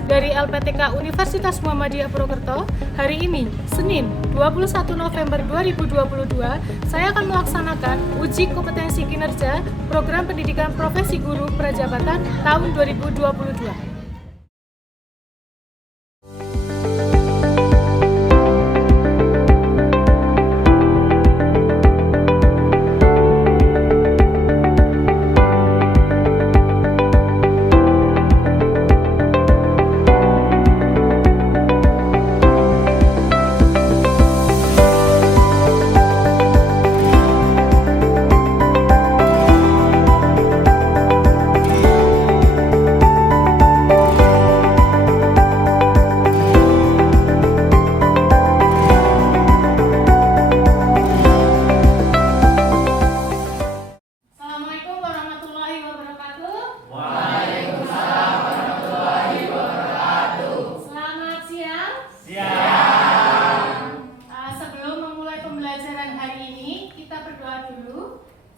Nasib dari LPTK Universitas Muhammadiyah Purwokerto. Hari ini, Senin 21 November 2022, saya akan melaksanakan uji kompetensi kinerja Program Pendidikan Profesi Guru Prajabatan tahun 2022.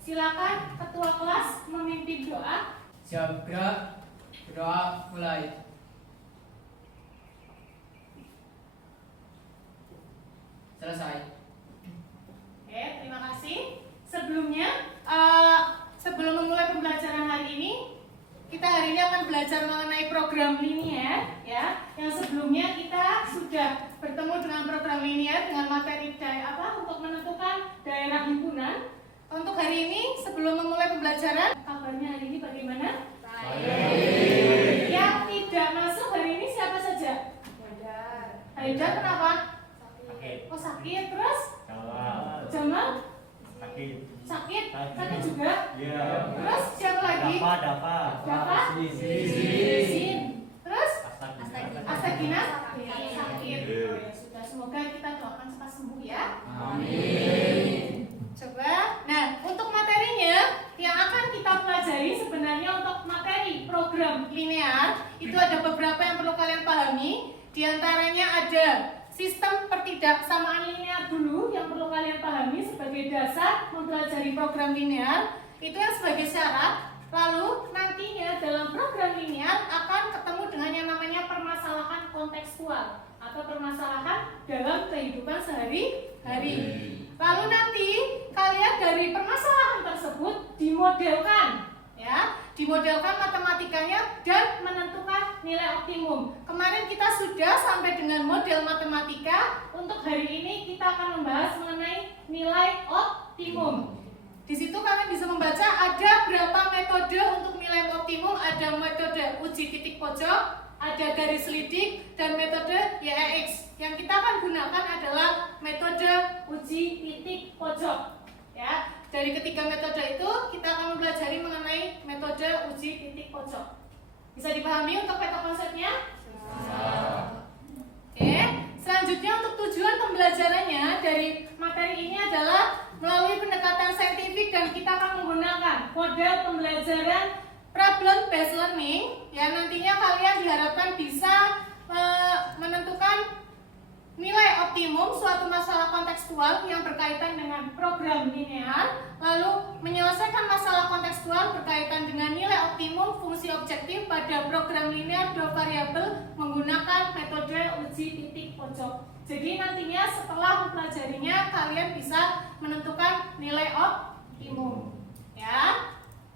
Silakan ketua kelas memimpin doa. Siap gerak, berdoa mulai. Selesai. Oke, terima kasih. Sebelumnya, sebelum memulai pembelajaran hari ini hari ini akan belajar mengenai program linier, ya. Yang sebelumnya kita sudah bertemu dengan program linier dengan materi untuk menentukan daerah himpunan. Untuk hari ini, sebelum memulai pembelajaran, kabarnya hari ini bagaimana? Baik. Yang tidak masuk hari ini siapa saja? Haidar kenapa? Sakit. Oh sakit, terus? Jamal? Sakit juga? Iya. Terus siapa lagi? Dafa? Sin. Terus? Astagina? Sakit. Oh, ya sudah, semoga kita doakan cepat sembuh ya. Amin. Coba, nah untuk materinya yang akan kita pelajari sebenarnya untuk materi program linear itu ada beberapa yang perlu kalian pahami. Di antaranya ada sistem pertidaksamaan linear dulu yang perlu kalian pahami sebagai dasar mempelajari program linear. Itu yang sebagai syarat. Lalu nantinya dalam program linear akan ketemu dengan yang namanya permasalahan kontekstual atau permasalahan dalam kehidupan sehari-hari. Lalu nanti kalian dari permasalahan tersebut dimodelkan, ya, dimodelkan matematikanya dan menentukan nilai optimum. Kemarin kita sudah sampai dengan model matematika. Untuk hari ini kita akan membahas mengenai nilai optimum. Di situ kalian bisa membaca ada berapa metode untuk nilai optimum. Ada metode uji titik pojok, ada garis lidik, dan metode YEX. Yang kita akan gunakan adalah metode uji titik pojok. Ya, dari ketiga metode itu kita akan mempelajari mengenai metode uji titik pojok. Bisa dipahami untuk peta konsepnya? Oke. Selanjutnya untuk tujuan pembelajarannya dari materi ini adalah melalui pendekatan saintifik dan kita akan menggunakan model pembelajaran problem based learning. Ya, nantinya kalian diharapkan bisa menentukan nilai optimum suatu masalah kontekstual yang berkaitan dengan program linear, lalu menyelesaikan masalah kontekstual berkaitan dengan nilai optimum fungsi objektif pada program linear dua variabel menggunakan metode uji titik pojok. Jadi nantinya setelah mempelajarinya kalian bisa menentukan nilai optimum. Ya.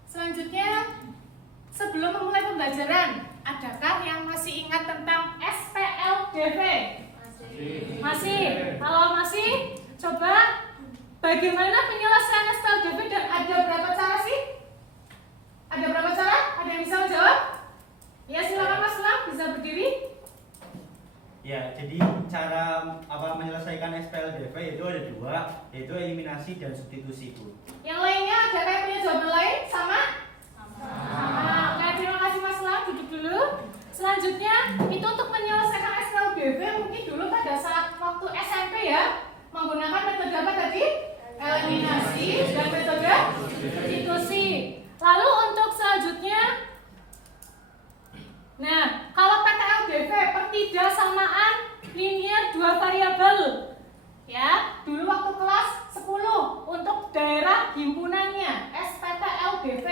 Selanjutnya, sebelum memulai pembelajaran, adakah yang masih ingat tentang SPLDV? Masih? Kalau masih, coba bagaimana penyelesaian SPLDV dan ada berapa cara sih? Ada berapa cara? Ada yang bisa menjawab? Ya, silakan Mas Lam, bisa berdiri. Ya, jadi cara menyelesaikan SPLDV itu ada dua, yaitu eliminasi dan substitusi, Bu. Yang lainnya ada yang punya jawaban lain? Sama? Oke, terima kasih Mas Lam, duduk dulu. Selanjutnya, itu untuk menyelesaikan SPLDV mungkin dulu pada saat waktu SMP ya, menggunakan metode apa tadi? Eliminasi dan metode substitusi. Lalu untuk selanjutnya, nah, kalau PTLDV pertidaksamaan linear dua variabel, ya, dulu waktu kelas 10 untuk daerah himpunannya SPTLDV.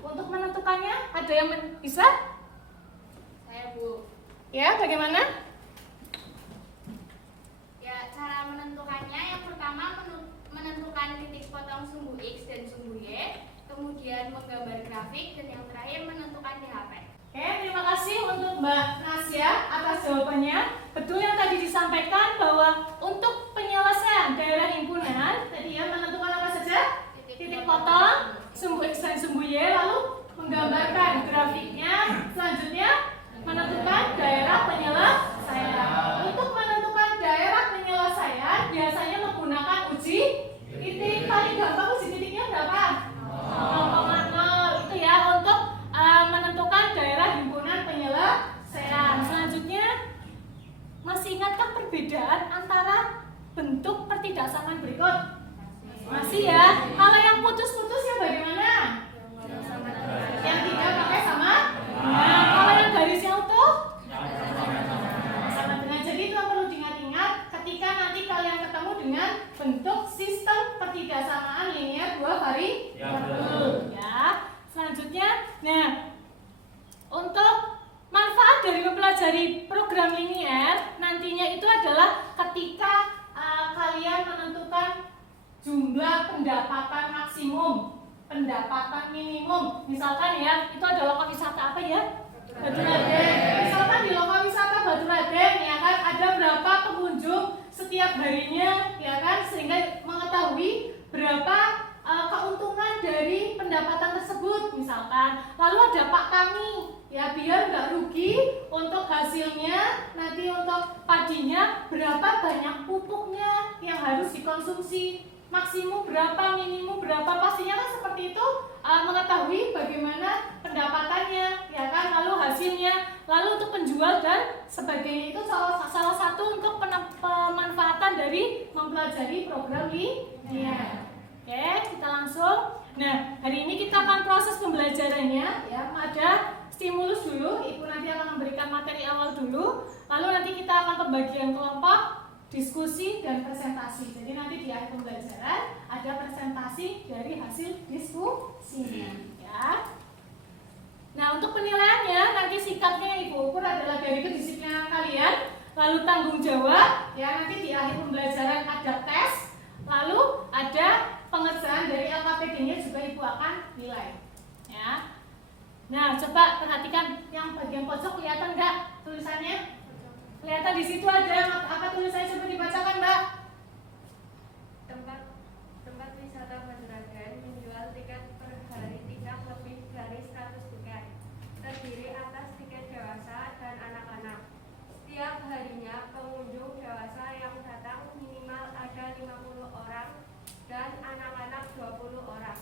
Untuk menentukannya ada yang bisa? Saya Bu. Ya, bagaimana? Ya, cara menentukannya yang pertama menentukan titik potong sumbu X dan sumbu Y, kemudian menggambar grafik, dan yang terakhir menentukan DHP. Oke, terima kasih untuk Mbak Nasya atas jawabannya. Betul yang tadi disampaikan bahwa untuk penyelesaian daerah himpunan tadi ya menentukan apa saja? Titik potong, sumbu X dan sumbu Y, lalu menggambarkan grafiknya. Selanjutnya menentukan daerah penyelesaian. Untuk menentukan daerah penyelesaian biasanya menggunakan uji titik. Paling gampang uji titiknya berapa? 0,0. Itu ya untuk menentukan daerah himpunan penyelesaian. Selanjutnya, masih ingatkah perbedaan antara bentuk pertidaksamaan berikut? Masih ya. Kalau yang putus-putus ya bagaimana? Yang tidak pakai sama? Nah, kalau yang garisnya utuh? Sama dengan. Jadi itu yang perlu diingat-ingat ketika nanti kalian ketemu dengan bentuk sistem pertidaksamaan linear dua variabel. Ya. Selanjutnya, nah untuk manfaat dari mempelajari program linear nantinya itu adalah ketika kalian menentukan jumlah pendapatan maksimum, pendapatan minimum. Misalkan ya, itu ada lokal wisata apa ya? Batu Raden. Misalkan di lokal wisata Batu Raden ya kan ada berapa pengunjung setiap harinya ya kan, sehingga mengetahui berapa keuntungan dari pendapatan tersebut misalkan. Lalu ada Pak Kami ya, biar nggak rugi untuk hasilnya, nanti untuk padinya berapa banyak pupuknya yang harus dikonsumsi, maksimum berapa, minimum berapa, pastinya kan seperti itu, mengetahui bagaimana pendapatannya ya kan, lalu hasilnya, lalu untuk penjual dan sebagainya. Itu salah satu untuk pemanfaatan dari mempelajari program linear. Oke, kita langsung. Nah, hari ini kita akan proses pembelajarannya ya. Ada stimulus dulu, Ibu nanti akan memberikan materi awal dulu. Lalu nanti kita akan pembagian kelompok, diskusi dan presentasi. Jadi nanti di akhir pembelajaran ada presentasi dari hasil diskusinya ya. Nah, untuk penilaiannya nanti sikapnya Ibu ukur adalah dari kedisiplinan kalian, lalu tanggung jawab ya. Nanti di akhir pembelajaran ada tes, lalu ada pengerjaan dari LKPD-nya juga Ibu akan nilai ya. Nah, coba perhatikan yang bagian pojok, kelihatan nggak tulisannya? Kelihatan di situ ada apa tulisannya, coba dibacakan Mbak. Tempat wisata Batu Raden menjual tiket per hari tingkat lebih dari 100 tiket, terdiri atas tiket dewasa dan anak-anak. Setiap harinya pengunjung dewasa yang datang minimal ada 50 orang dan anak-anak 20 orang.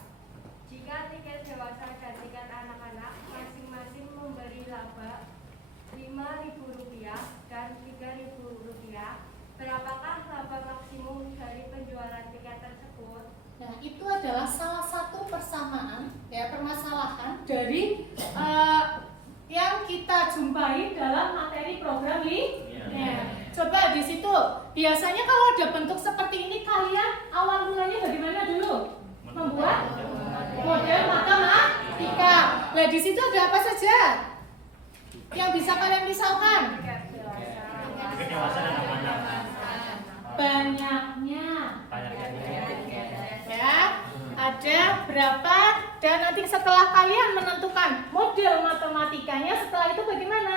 Jika tiket dewasa dan tiket anak-anak masing-masing memberi laba Rp5.000 dan Rp3.000, berapakah laba maksimum dari penjualan tiket tersebut? Nah, itu adalah salah satu persamaan ya, permasalahan dari yang kita jumpai dalam materi program linear. Coba di situ, biasanya kalau ada bentuk seperti ini, kalian awal mulanya bagaimana dulu? Membuat model matematika. Nah, di situ ada apa saja yang bisa kalian misalkan? Banyaknya. Ya, ada berapa, dan nanti setelah kalian menentukan model matematikanya, setelah itu bagaimana?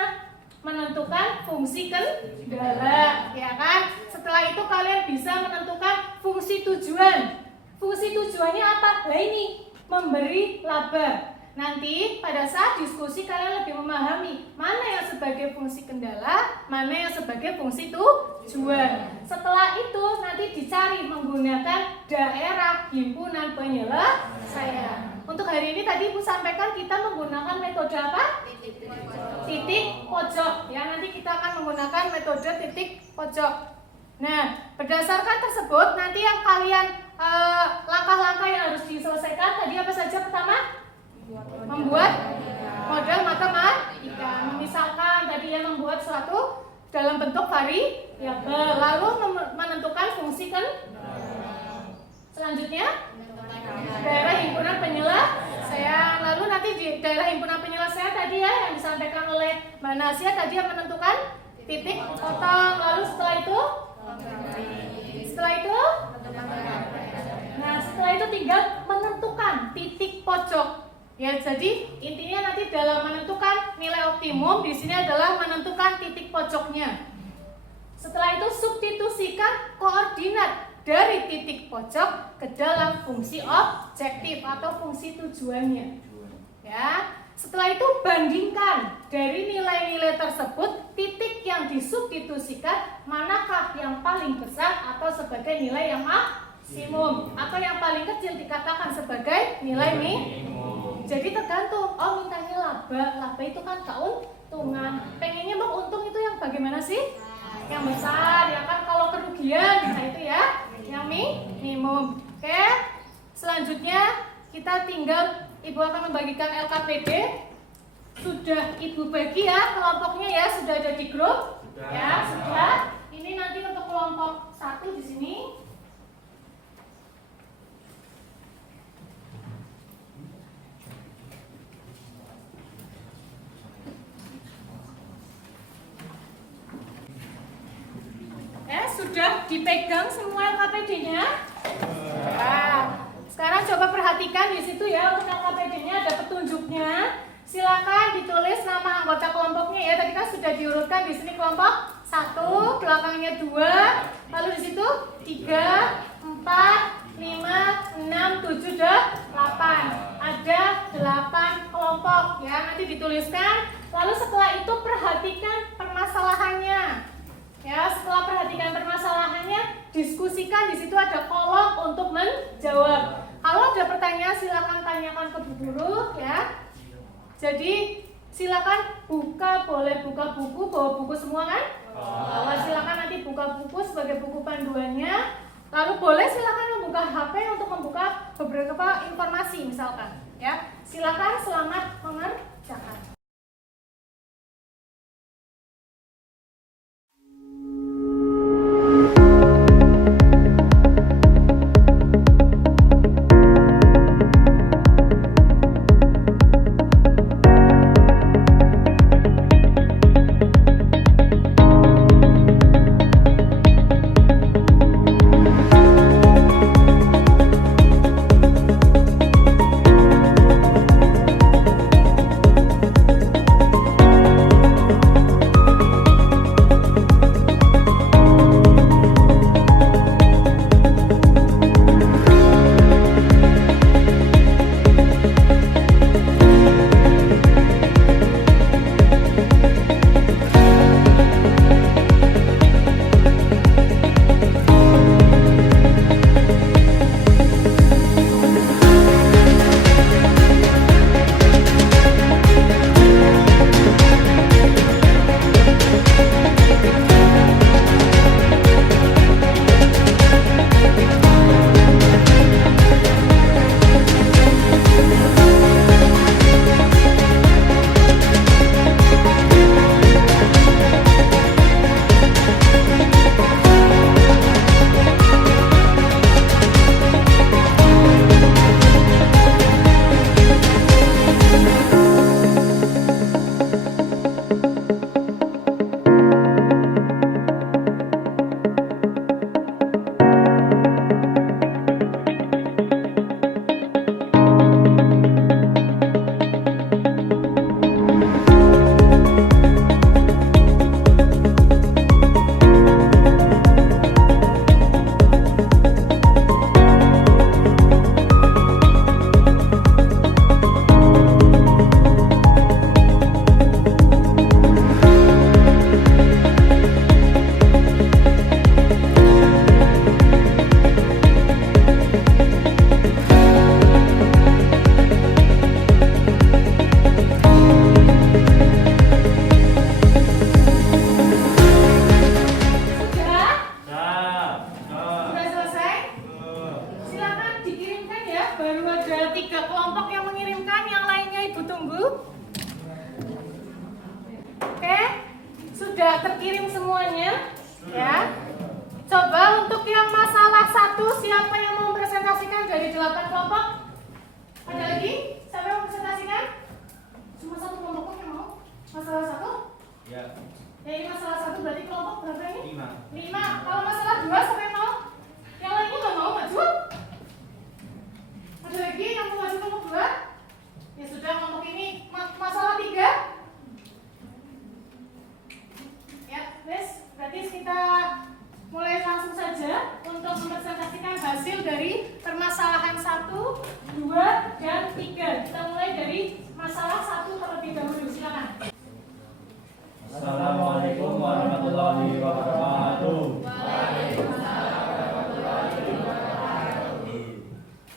Menentukan fungsi kendala, ya kan? Setelah itu kalian bisa menentukan fungsi tujuan. Fungsi tujuannya apa? Nah ini, memberi laba. Nanti pada saat diskusi kalian lebih memahami mana yang sebagai fungsi kendala, mana yang sebagai fungsi tujuan. Setelah itu nanti dicari menggunakan daerah himpunan penyelesaian. Untuk hari ini tadi Ibu sampaikan kita menggunakan metode apa? Titik pojok. Ya, nanti kita akan menggunakan metode titik pojok. Nah, berdasarkan tersebut nanti yang kalian langkah-langkah yang harus diselesaikan tadi apa saja? Pertama, membuat model matematika. Misalkan tadi yang membuat suatu dalam bentuk variabel, lalu menentukan fungsi kan. Selanjutnya daerah himpunan penyelesaian. penyelesaian. Lalu nanti di daerah himpunan penyelesaian tadi ya yang disampaikan oleh Mbak Nasia tadi yang menentukan titik potong. Lalu setelah itu nah setelah itu tinggal menentukan titik pojok. Ya, jadi intinya nanti dalam menentukan nilai optimum di sini adalah menentukan titik pojoknya. Setelah itu substitusikan koordinat dari titik pojok ke dalam fungsi objektif atau fungsi tujuannya. Ya, setelah itu bandingkan dari nilai-nilai tersebut titik yang disubstitusikan manakah yang paling besar atau sebagai nilai yang maksimum atau yang paling kecil dikatakan sebagai nilai minimum. Jadi tergantung. Oh, mintanya laba itu kan keuntungan. Pengennya mau untung itu yang bagaimana sih? Yang besar ya kan. Kalau kerugian nah itu ya yang minimum. Oke. Selanjutnya kita tinggal Ibu akan membagikan LKPD. Sudah Ibu bagi ya kelompoknya ya, sudah ada di grup. Ya, sudah. Ini nanti untuk kelompok 1 di sini. Sudah dipegang semua LKPD-nya? Nah, sekarang coba perhatikan di situ ya untuk LKPD-nya ada petunjuknya. Silakan ditulis nama anggota kelompoknya ya. Tadi kan sudah diurutkan di sini kelompok 1, belakangnya 2, lalu di situ 3, 4, 5, 6, 7, 8. Ada 8 kelompok ya. Nanti dituliskan. Lalu setelah itu perhatikan permasalahannya. Ya, setelah perhatikan permasalahannya, diskusikan di situ ada kolom untuk menjawab. Kalau ada pertanyaan silakan tanyakan ke Bu Guru ya. Jadi silakan boleh buka buku, bawa buku semua kan? Bawa, silakan nanti buka buku sebagai buku panduannya. Lalu boleh silakan membuka HP untuk membuka beberapa informasi misalkan ya. Silakan, selamat mengerjakan. Sudah terkirim semuanya ya. Coba untuk yang masalah 1 siapa yang mau presentasikan dari 8 kelompok? Ada lagi? Siapa yang mau presentasikan? Cuma satu kelompok yang mau? Masalah satu? Ya, Ya ini masalah satu berarti kelompok berapa ini? 5. 5. Kalau masalah 2 sampai 0? Yang lainnya nggak mau maju? Ada lagi yang mau maju kelompok 2? Ya sudah, kelompok ini masalah 3. Ya, wes, berarti kita mulai langsung saja untuk mempresentasikan hasil dari permasalahan 1, 2, dan 3. Kita mulai dari masalah 1 terlebih dahulu. Silakan. Assalamualaikum warahmatullahi wabarakatuh.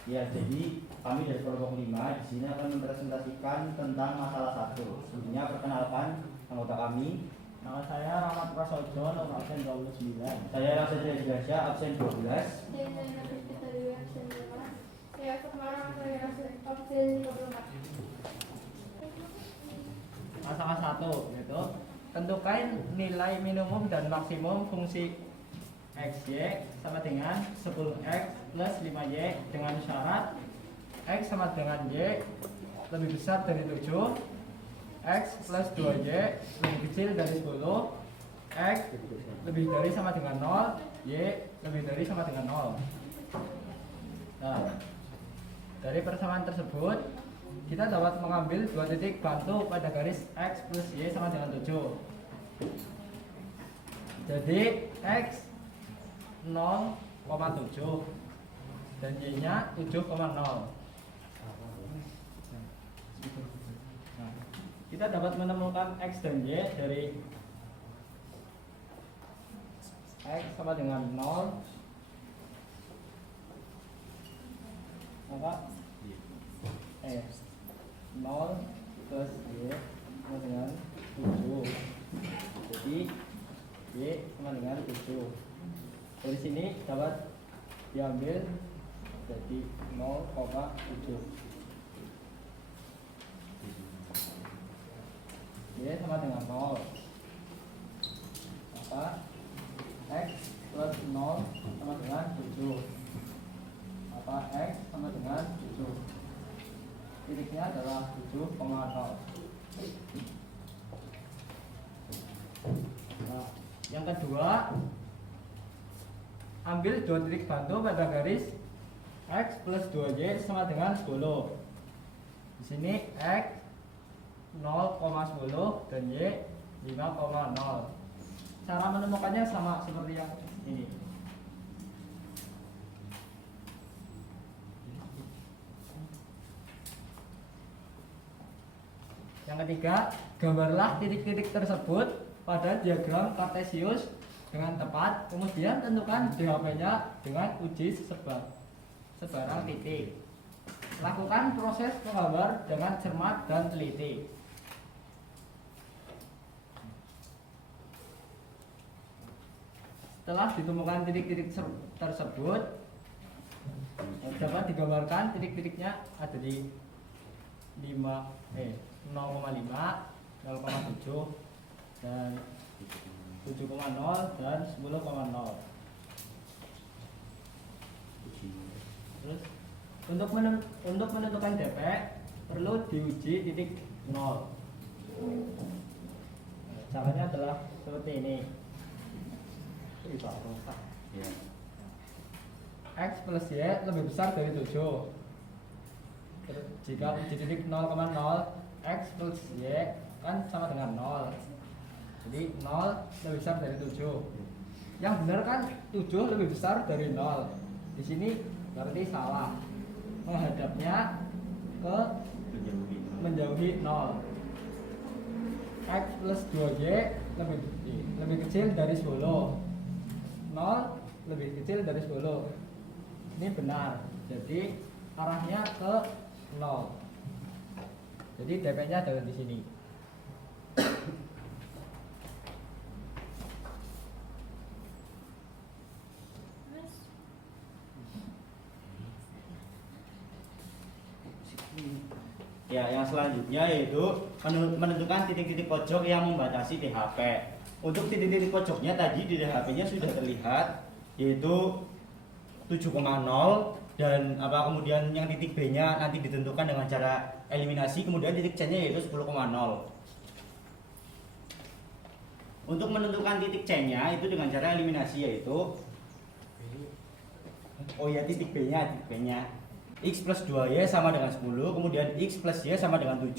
Ya, jadi kami dari kelompok 5 di sini akan mempresentasikan tentang masalah 1. Sebelumnya perkenalkan anggota kami. Nama saya Rahmat Prasojo, nomor absen 29. Saya Rasa Jaya absen 12. Saya Sukmana, saya absen 54. Masalah 1 yaitu tentukan nilai minimum dan maksimum fungsi xy sama dengan 10x plus 5y dengan syarat x sama dengan y lebih besar dari 7, x plus 2y lebih kecil dari 10, x lebih dari sama dengan 0, y lebih dari sama dengan 0. Nah, dari persamaan tersebut kita dapat mengambil 2 titik bantu pada garis x plus y sama dengan 7. Jadi x 0,7 dan y nya 7,0. Nah, kita dapat menemukan x dan y dari x sama dengan 0, maka 0 plus y sama dengan 7. Jadi y sama dengan 7. Dari sini dapat diambil jadi 0,7. Y sama dengan 0. Maka x plus 0 sama dengan 7. Maka x sama dengan 7. Titiknya adalah 7,0. Nah, yang kedua, ambil 2 titik bantu pada garis x plus 2y sama dengan 10. Di sini x 0,10 dan y 5,0. Cara menemukannya sama seperti yang ini. Yang ketiga, gambarlah titik-titik tersebut pada diagram kartesius dengan tepat, kemudian tentukan DHP-nya dengan uji sebarang titik. Lakukan proses menggambar dengan cermat dan teliti. Setelah ditemukan titik-titik tersebut, dapat digambarkan titik-titiknya ada di 0,5, 0,7 dan 7,0 dan 10,0. Terus untuk menentukan DP perlu diuji titik 0. Caranya adalah seperti ini. X plus Y lebih besar dari 7. Jika uji titik 0,0, X plus Y kan sama dengan 0. Jadi 0 lebih besar dari 7. Yang benar kan 7 lebih besar dari 0. Di sini berarti salah. Menghadapnya ke menjauhi 0. X plus 2Y lebih kecil dari 10. 0 lebih kecil dari 10. Ini benar. Jadi arahnya ke 0. Jadi DP-nya ada di sini. Ya, yang selanjutnya yaitu menentukan titik-titik pojok yang membatasi DHP. Untuk titik-titik pojoknya tadi di DHP-nya sudah terlihat, yaitu 7,0, dan kemudian yang titik B-nya nanti ditentukan dengan cara eliminasi, kemudian titik C-nya yaitu 10,0. Untuk menentukan titik C-nya itu dengan cara eliminasi yaitu titik B-nya X plus 2Y sama dengan 10, kemudian X plus Y sama dengan 7.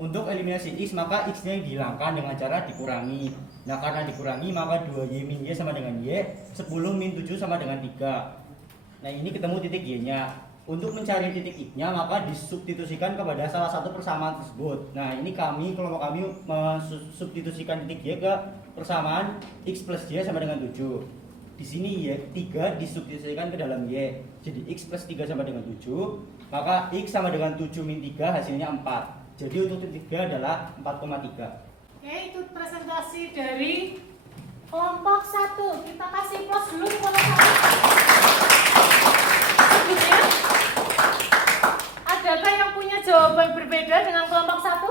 Untuk eliminasi X maka X-nya dihilangkan dengan cara dikurangi. Nah karena dikurangi maka 2Y min Y sama dengan Y, 10 min 7 sama dengan 3. Nah ini ketemu titik Y-nya. Untuk mencari titik X-nya maka disubstitusikan kepada salah satu persamaan tersebut. Nah ini kelompok kami mensubstitusikan titik Y ke persamaan X plus Y sama dengan 7. Di sini Y 3 disubstitusikan ke dalam Y. Jadi X plus 3 sama dengan 7, maka X sama dengan 7 min 3 hasilnya 4. Jadi untuk titik B adalah 4,3. Oke, itu presentasi dari kelompok 1. Kita kasih plus dulu di kelompok 1. Sebelumnya, adakah yang punya jawaban berbeda dengan kelompok 1?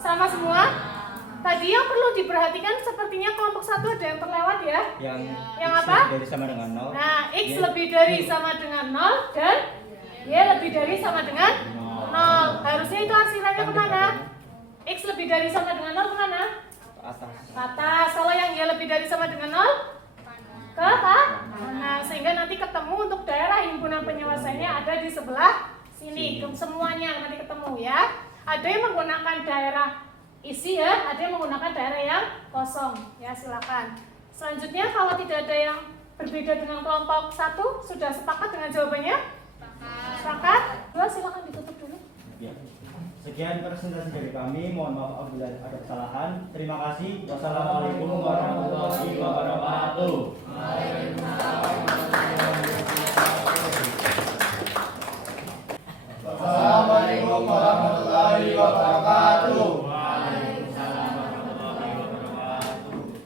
Sama semua? Tadi yang perlu diperhatikan sepertinya kelompok 1 ada yang terlewat ya. Yang X apa? lebih dari sama dengan 0. Nah, X lebih dari sama dengan 0 dan Y lebih dari sama dengan 0. Harusnya itu arsirannya kemana? X lebih dari sama dengan 0 kemana? Ke atas. Ke atas. Kalau yang Y lebih dari sama dengan 0? Ke atas. Nah, sehingga nanti ketemu untuk daerah himpunan penyelesaiannya ada di sebelah sini. Semuanya nanti ketemu ya. Ada yang menggunakan daerah isi ya, ada yang menggunakan daerah yang kosong ya, silakan. Selanjutnya kalau tidak ada yang berbeda dengan kelompok 1, sudah sepakat dengan jawabannya? Sepakat? Dua, silakan ditutup dulu. Ya. Sekian presentasi dari kami, mohon maaf apabila ada kesalahan. Terima kasih. Wassalamualaikum warahmatullahi wabarakatuh. Assalamualaikum warahmatullahi wabarakatuh.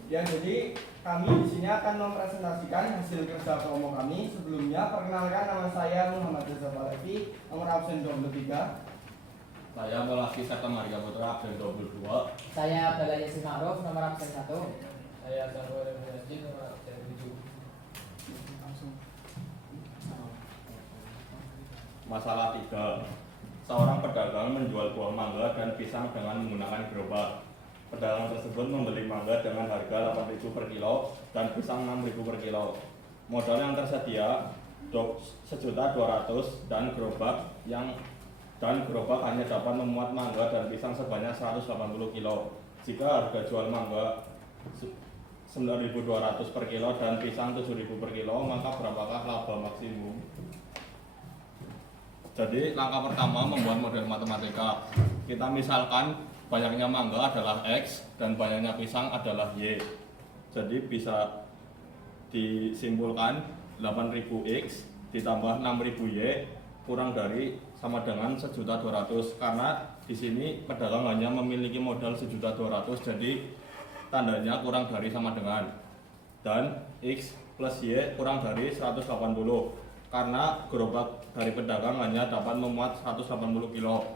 Ya, jadi kami di sini akan mempresentasikan hasil kerja kelompok kami. Sebelumnya, perkenalkan nama saya Muhammad Reza Falevi, nomor absen 23. Saya Melaki Seta Maria Putra, absen 22. Saya Abdallah Yasin Ma'ruf, nomor absen 1. Saya Sarwo Refleksi nomor absen 7. Masalah 3. Seorang pedagang menjual buah mangga dan pisang dengan menggunakan gerobak. Pedagang tersebut membeli mangga dengan harga 8.000 per kilo dan pisang 6.000 per kilo. Modal yang tersedia 1.200.000 dan gerobak hanya dapat memuat mangga dan pisang sebanyak 180 kilo. Jika harga jual mangga 9.200 per kilo dan pisang 7.000 per kilo, maka berapakah laba maksimum? Jadi langkah pertama membuat model matematika. Kita misalkan banyaknya mangga adalah X dan banyaknya pisang adalah Y. Jadi bisa disimpulkan 8.000X ditambah 6.000Y kurang dari sama dengan 1.200.000, karena di sini pedagang hanya memiliki modal 1.200.000, jadi tandanya kurang dari sama dengan, dan X plus Y kurang dari 180, karena gerobak dari pedagang hanya dapat memuat 180 kilo,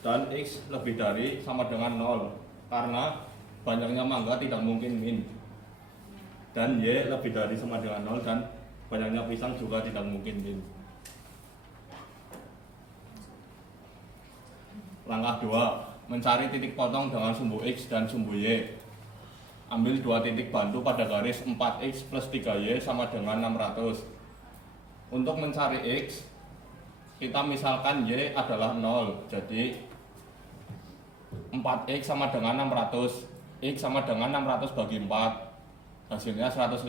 dan X lebih dari sama dengan 0 karena banyaknya mangga tidak mungkin min, dan Y lebih dari sama dengan 0 dan banyaknya pisang juga tidak mungkin min. Langkah 2, mencari titik potong dengan sumbu X dan sumbu Y. Ambil dua titik bantu pada garis 4X plus 3Y sama dengan 600. Untuk mencari X, kita misalkan Y adalah 0, jadi 4X sama dengan 600. X sama dengan 600 bagi 4, hasilnya 150.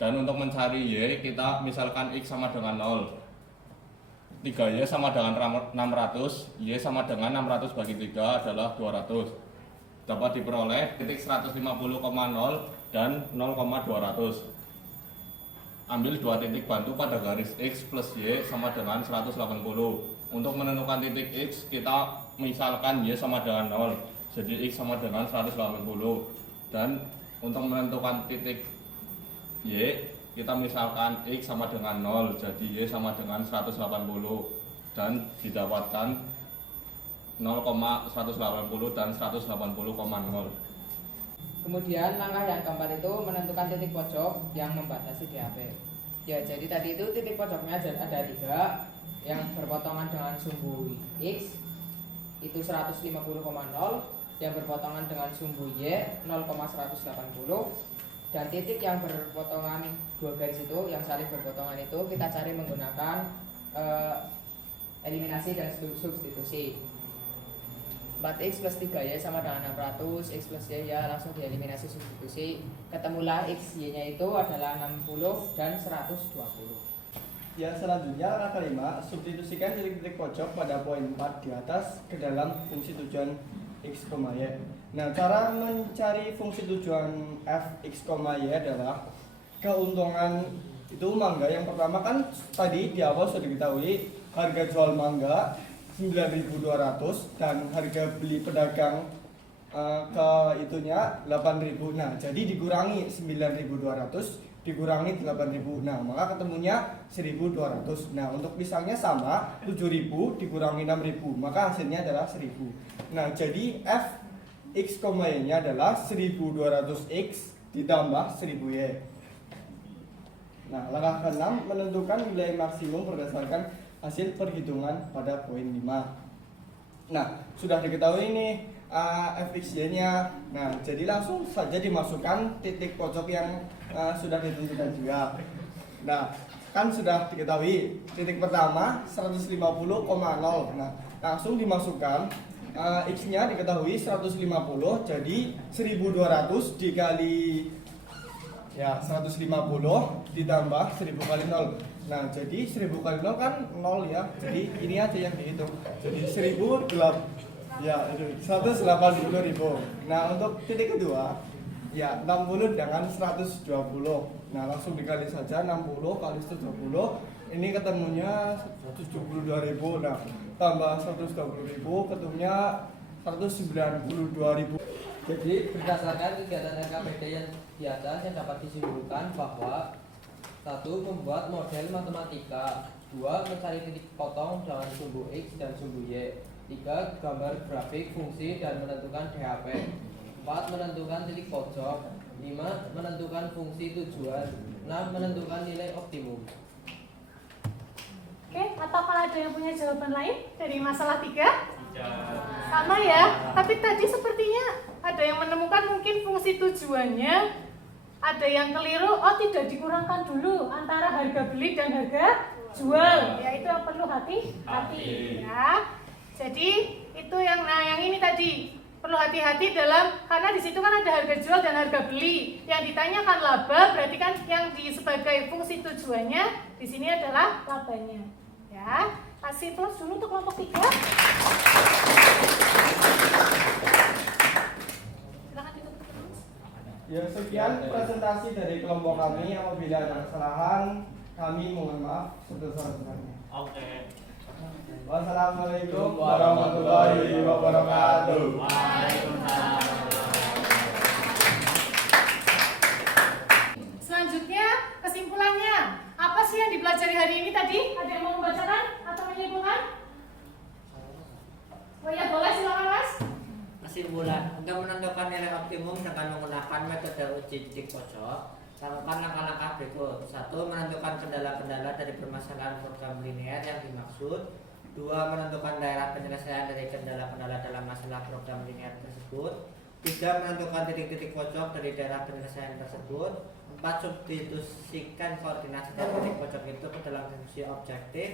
Dan untuk mencari Y, kita misalkan X sama dengan 0, 3Y sama dengan 600, Y sama dengan 600 bagi 3 adalah 200. Dapat diperoleh titik 150,0 dan 0,200. Ambil dua titik bantu pada garis X plus Y sama dengan 180. Untuk menentukan titik X, kita misalkan Y sama dengan 0, jadi X sama dengan 180. Dan untuk menentukan titik Y, kita misalkan X sama dengan 0, jadi Y sama dengan 180, dan didapatkan 0,180 dan 180,0. Kemudian langkah yang keempat itu menentukan titik pojok yang membatasi DAP. Ya, jadi tadi itu titik pojoknya ada 3 yang berpotongan dengan sumbu X itu 150,0, yang berpotongan dengan sumbu Y 0,180, dan titik yang berpotongan 2 garis itu yang saling berpotongan itu kita cari menggunakan eliminasi dan substitusi. 4x plus 3y sama dengan 600, x plus y ya langsung dieliminasi substitusi, ketemulah x y nya itu adalah 60 dan 120. Ya, selanjutnya langkah kelima, substitusikan titik-titik pojok pada poin 4 di atas ke dalam fungsi tujuan x, y. Nah, cara mencari fungsi tujuan f, x, y adalah keuntungan itu mangga. Yang pertama kan tadi di awal sudah diketahui harga jual mangga 9.200 dan harga beli pedagang ke itunya 8.000. Nah, jadi dikurangi 9.200 dikurangi 8.000. Nah, maka ketemunya 1.200. Nah, untuk pisangnya sama, 7.000 dikurangi 6.000, maka hasilnya adalah 1.000. Nah, jadi f x, y nya adalah 1.200x ditambah 1.000y. Nah, langkah ke-6 menentukan nilai maksimum berdasarkan hasil perhitungan pada poin 5. Nah, sudah diketahui nih fxy nya. Nah, jadi langsung saja dimasukkan titik pojok yang sudah ditentukan juga. Nah, kan sudah diketahui titik pertama 150,0. Nah, langsung dimasukkan x nya diketahui 150, jadi 1.200 dikali ya 150 ditambah 1.000 kali 0. Nah, jadi 1.000 kali 0 kan 0 ya. Jadi ini aja yang dihitung. Jadi 1.000 ya itu 180.000. Nah, untuk titik kedua ya 60 dengan 120. Nah, langsung dikali saja 60 kali 120. Ini ketemunya 172.000. Nah, tambah 120.000 ketemunya 192.000. Jadi berdasarkan kegiatan RKPD yang di atas yang dapat disimpulkan bahwa 1. Membuat model matematika, 2. Mencari titik potong dengan sumbu X dan sumbu Y, 3. Gambar grafik fungsi dan menentukan DHP, 4. Menentukan titik pojok, 5. Menentukan fungsi tujuan, 6. Menentukan nilai optimum. Oke, apakah ada yang punya jawaban lain dari masalah 3? Sama ya, tapi tadi sepertinya ada yang menemukan mungkin fungsi tujuannya, ada yang keliru, oh tidak dikurangkan dulu antara harga beli dan harga jual, ya itu yang perlu hati-hati ya. Jadi itu yang ini tadi perlu hati-hati dalam, karena di situ kan ada harga jual dan harga beli. Yang ditanyakan laba berarti kan yang sebagai fungsi tujuannya di sini adalah labanya. Ya, kasih plus dulu untuk kelompok 3. Silakan ditutup terus. Ya, sekian presentasi dari kelompok kami. Apabila ada kesalahan, kami mohon maaf sebesar-besarnya. Oke. Wassalamualaikum warahmatullahi wabarakatuh. Selanjutnya kesimpulannya, apa sih yang dipelajari hari ini tadi? Ada yang mau membacakan atau menyimpulkan? Oh ya, boleh, silakan Mas. Kesimpulan, untuk menentukan nilai optimum dengan menggunakan metode uji titik pojok, lakukan langkah-langkah berikut. 1. Menentukan kendala-kendala dari permasalahan program linear yang dimaksud. 2. Menentukan daerah penyelesaian dari kendala-kendala dalam masalah program linear tersebut. 3. Menentukan titik-titik pojok dari daerah penyelesaian tersebut. 4. Substitusikan koordinasi dari titik pojok itu ke dalam fungsi objektif.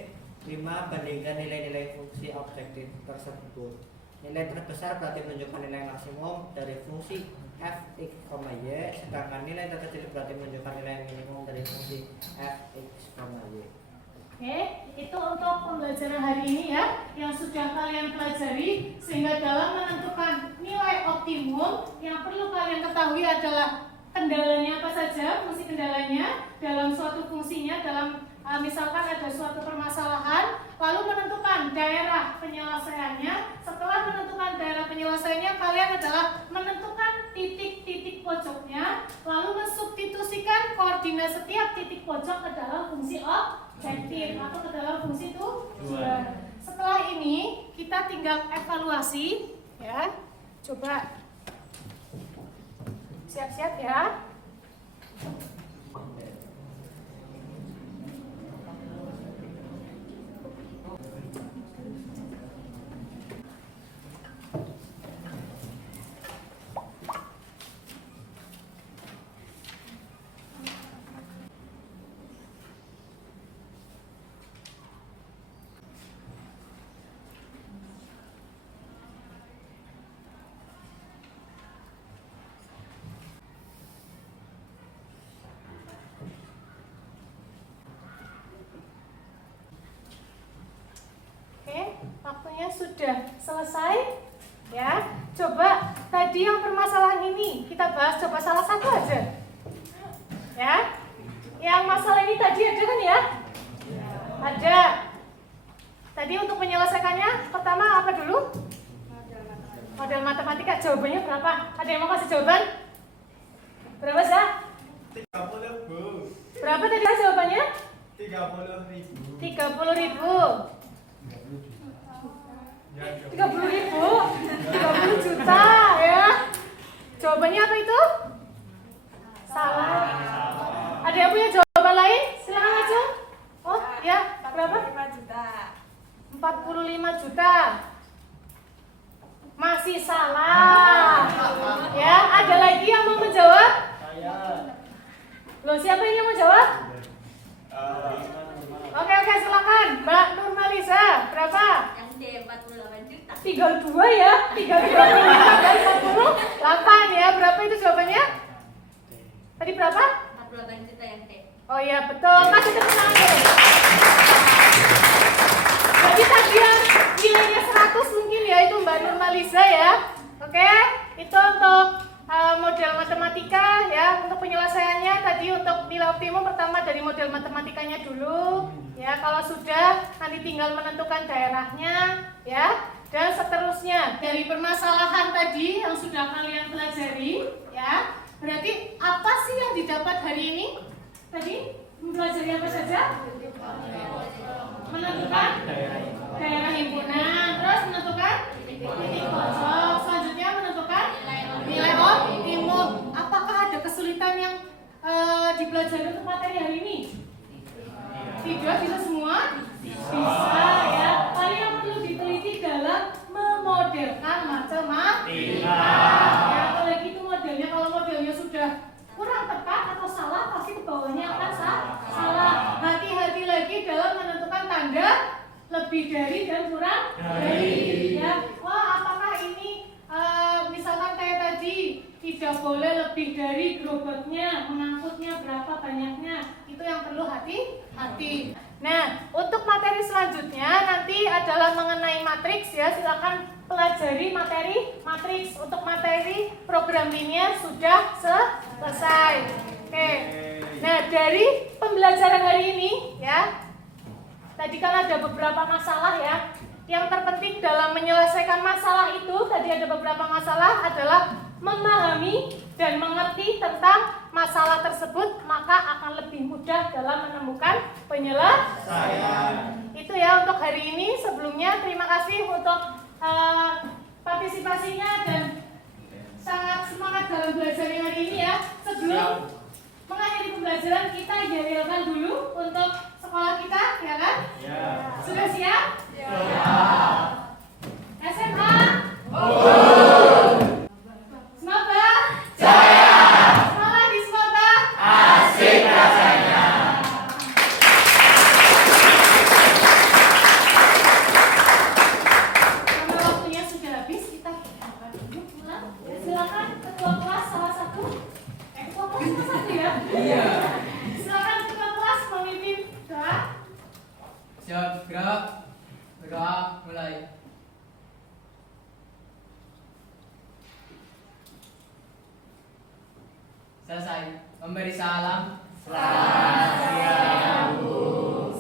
5. Bandingkan nilai-nilai fungsi objektif tersebut. Nilai terbesar berarti menunjukkan nilai maksimum dari fungsi f, x, y, sedangkan nilai terkecil berarti menunjukkan nilai minimum dari fungsi f, x, y. Oke, itu untuk pembelajaran hari ini ya, yang sudah kalian pelajari, sehingga dalam menentukan nilai optimum yang perlu kalian ketahui adalah kendalanya apa saja, fungsi kendalanya dalam suatu fungsinya, dalam misalkan ada suatu permasalahan, lalu menentukan daerah penyelesaiannya. Setelah menentukan daerah penyelesaiannya, kalian adalah menentukan titik-titik pojoknya, lalu mensubstitusikan koordinat setiap titik pojok ke dalam fungsi objektif atau ke dalam fungsi tujuan. Setelah ini kita tinggal evaluasi ya. Coba siap-siap ya. semuanya sudah selesai? Ya, coba tadi yang permasalahan ini kita bahas, coba salah satu aja. Ya, yang masalah ini tadi ada kan ya? Ada. Tadi untuk menyelesaikannya, pertama apa dulu? Model matematika. Jawabannya berapa? Ada yang mau kasih jawaban? Berapa sih? 30 Bu. Berapa tadi jawabannya? 30.000. 30.000. 30 juta ya. Jawabannya apa itu? Salah. Ada yang punya jawaban lain? Silakan aja. Oh ya, berapa? 45 juta. Masih salah. Ya, ada lagi yang mau menjawab? Loh, siapa ini yang mau jawab? Oke, silakan. Mbak Nurmalisa, berapa? Yang D 48 juta. Tinggal 2 ya, tinggal 25 dari 48 ya. Berapa itu jawabannya? Tadi berapa? 48 juta yang D. Oh iya betul, kasih tepuk tangan dulu. Jadi tadi yang nilainya 100 mungkin ya itu Mbak Nurmalisa ya. Oke, itu untuk model matematika ya. Untuk penyelesaiannya tadi untuk nilai optimum pertama dari model matematikanya dulu ya. Kalau sudah nanti tinggal menentukan daerahnya ya. Dan seterusnya dari permasalahan tadi yang sudah kalian pelajari ya. Berarti apa sih yang didapat hari ini? Tadi mempelajari apa saja? Menentukan daerah himpunan, terus menentukan titik pojok, selanjutnya menentukan nilai optimum. Apakah ada kesulitan yang dipelajari untuk materi hari ini? Tidak, bisa semua? Bisa ya. Paling yang perlu diteliti dalam memodelkan matematika. Ya, apalagi itu modelnya, kalau modelnya sudah kurang tepat atau salah, pasti ke bawahnya akan salah. Hati-hati lagi dalam menentukan tanda lebih dari dan kurang dari. Ya, wah apakah ini misalkan kayak tadi tidak boleh lebih dari gerobaknya, mengangkutnya berapa banyaknya, itu yang perlu hati-hati. Nah, untuk materi selanjutnya nanti adalah mengenai matriks ya. Silakan pelajari materi matriks. Untuk materi program linear sudah selesai. Oke. Nah, dari pembelajaran hari ini ya, tadi kan ada beberapa masalah ya. Yang terpenting dalam menyelesaikan masalah itu, tadi ada beberapa masalah adalah memahami dan mengerti tentang masalah tersebut, maka akan lebih mudah dalam menemukan penyelesaian. Itu ya untuk hari ini. Sebelumnya terima kasih untuk partisipasinya dan sangat semangat dalam belajarnya hari ini ya. Sebelum mengakhiri pembelajaran, kita jadwalkan dulu untuk sekolah kita, ya kan? Ya. Sudah siap? Ya. SMA? Semoga jaya. Semoga di semoga asik rasanya. Karena waktunya sudah habis, kita dulu pulang. Ya, silakan ketua kelas salah satu. Ketua kelas salah satu ya? Iya. Silakan ketua kelas memimpin doa. Siap, gerak. Bergerak, mulai. Selesai. Memberi salam. Selamat siang, Bu.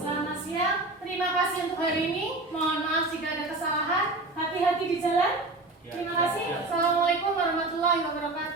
Selamat siang. Terima kasih untuk hari ini. Mohon maaf jika ada kesalahan. Hati-hati di jalan. Terima kasih. Assalamualaikum warahmatullahi wabarakatuh.